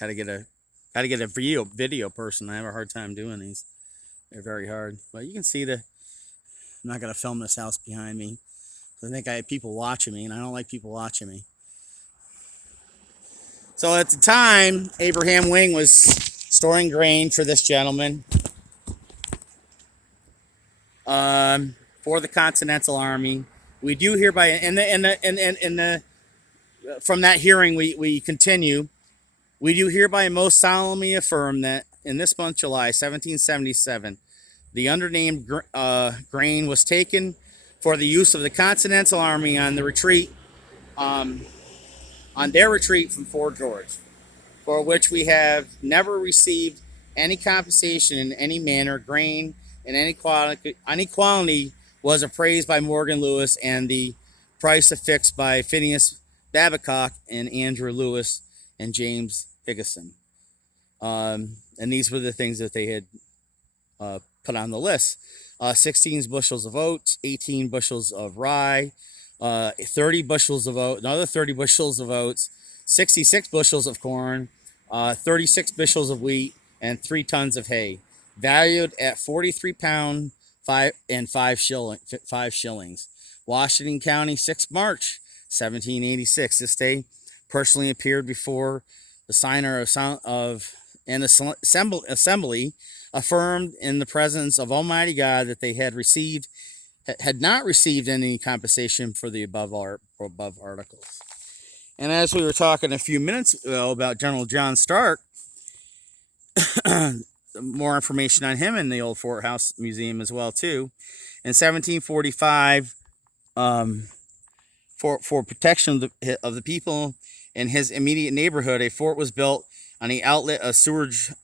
Gotta get a video person. I have a hard time doing these. They're very hard. But you can see I'm not gonna film this house behind me. I think I have people watching me, and I don't like people watching me. So at the time, Abm Wing was storing grain for this gentleman for the Continental Army. We do hereby from that hearing we continue. We do hereby most solemnly affirm that in this month, July 1777, the undernamed grain was taken for the use of the Continental Army on the retreat, on their retreat from Fort George, for which we have never received any compensation in any manner. Grain in any quantity was appraised by Morgan Lewis, and the price affixed by Phineas Babcock and Andrew Lewis and James Higson. And these were the things that they had put on the list. 16 bushels of oats, 18 bushels of rye, 30 bushels of oats, another 30 bushels of oats, 66 bushels of corn, 36 bushels of wheat, and 3 tons of hay, valued at 43 pounds, 5 shillings. Washington County, 6 March, 1786. This day personally appeared before the signer of an assembly, affirmed in the presence of Almighty God that they had not received any compensation for the above articles. And as we were talking a few minutes ago about General John Stark, more information on him in the old Fort House Museum as well too. In 1745, for protection of the people in his immediate neighborhood, a fort was built on the outlet of SWAGERS,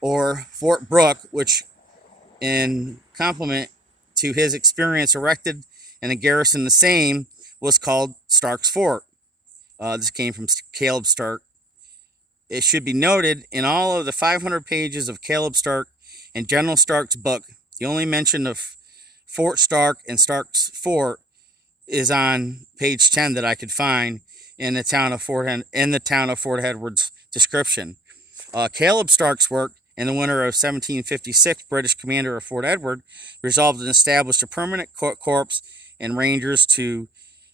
or Fort Brooke, which, in compliment to his experience, erected and a garrison the same, was called Stark's Fort. This came from Caleb Stark. It should be noted, in all of the 500 pages of Caleb Stark and General Stark's book, the only mention of Fort Stark and Stark's Fort is on page 10 that I could find in the town of Fort Edward's description. Caleb Stark's work in the winter of 1756, British commander of Fort Edward, resolved and established a permanent corps and rangers to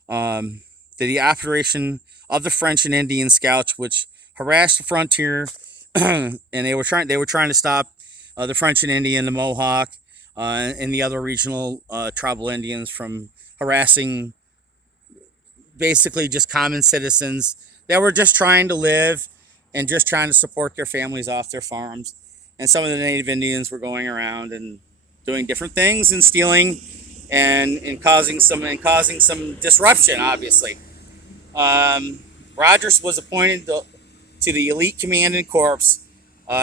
the operation of the French and Indian scouts, which harassed the frontier, and they were trying to stop the French and Indian, the Mohawk, and the other regional tribal Indians from harassing basically just common citizens that were just trying to live and just trying to support their families off their farms. And some of the native Indians were going around and doing different things and stealing and causing some disruption, obviously. Rogers was appointed to the elite command and corps.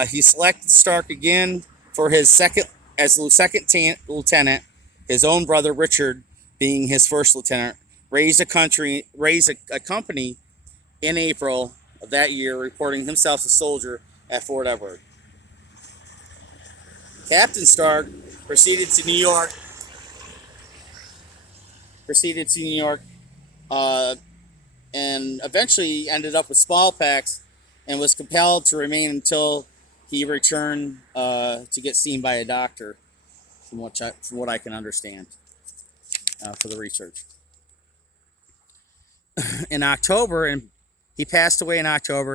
He selected Stark again for his second lieutenant, his own brother Richard being his first lieutenant. Raised a company in April of that year, reporting himself a soldier at Fort Edward. Captain Stark proceeded to New York, and eventually ended up with smallpox and was compelled to remain until he returned to get seen by a doctor, from what I can understand for the research. In October, and he passed away in October,